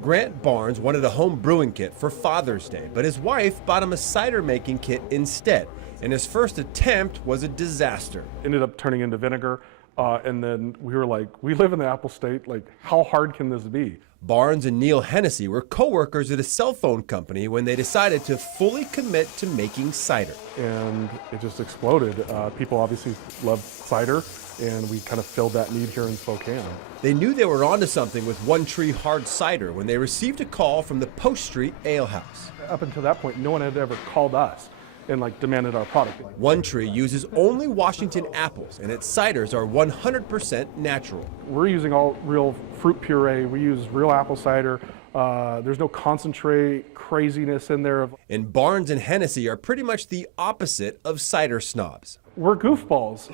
Grant Barnes wanted a home brewing kit for Father's Day, but his wife bought him a cider making kit instead, and his first attempt was a disaster. Ended up turning into vinegar, and then we were like, we live in the Apple State, like how hard can this be? Barnes and Neil Hennessy were co-workers at a cell phone company when they decided to fully commit to making cider. And it just exploded. People obviously love cider, and we kind of filled that need here in Spokane. They knew they were onto something with One Tree Hard Cider when they received a call from the Post Street Ale House. Up until that point, no one had ever called us and demanded our product. One Tree uses only Washington apples, and its ciders are 100% natural. We're using all real fruit puree. We use real apple cider. There's no concentrate craziness in there. And Barnes and Hennessy are pretty much the opposite of cider snobs. We're goofballs.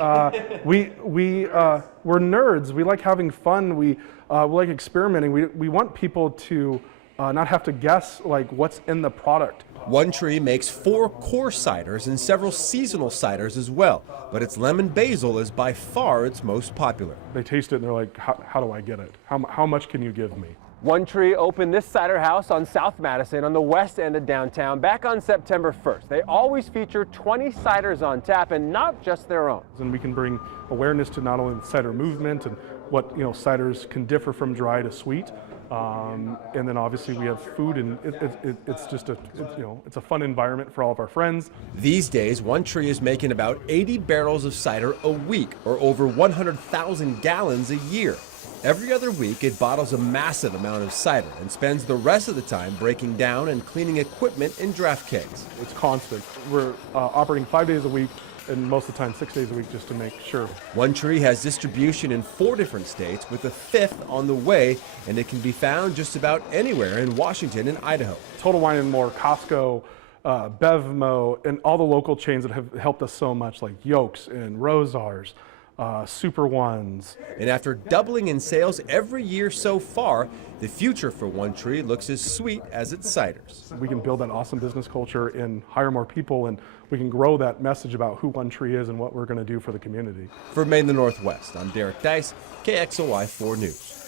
We're nerds. We like having fun. We like experimenting. We want people to not have to guess what's in the product. One Tree makes 4 core ciders and several seasonal ciders as well, but its lemon basil is by far its most popular. They taste it and they're like, how do I get it? How much can you give me? One Tree opened this cider house on South Madison on the west end of downtown back on September 1st. They always feature 20 ciders on tap, and not just their own. And we can bring awareness to not only the cider movement and what ciders can differ from dry to sweet. And then obviously we have food, and it's just it's a fun environment for all of our friends. These days, One Tree is making about 80 barrels of cider a week, or over 100,000 gallons a year. Every other week, it bottles a massive amount of cider and spends the rest of the time breaking down and cleaning equipment in draft kegs. It's constant. We're operating 5 days a week, and most of the time 6 days a week, just to make sure. One Tree has distribution in 4 different states, with a 5th on the way, and it can be found just about anywhere in Washington and Idaho. Total Wine & More, Costco, Bevmo, and all the local chains that have helped us so much, like Yolks and Rosars, Super Ones. And after doubling in sales every year so far, the future for One Tree looks as sweet as its ciders. We can build that awesome business culture and hire more people, and we can grow that message about who One Tree is and what we're going to do for the community. For Maine the Northwest, I'm Derek Dice, KXLY 4 News.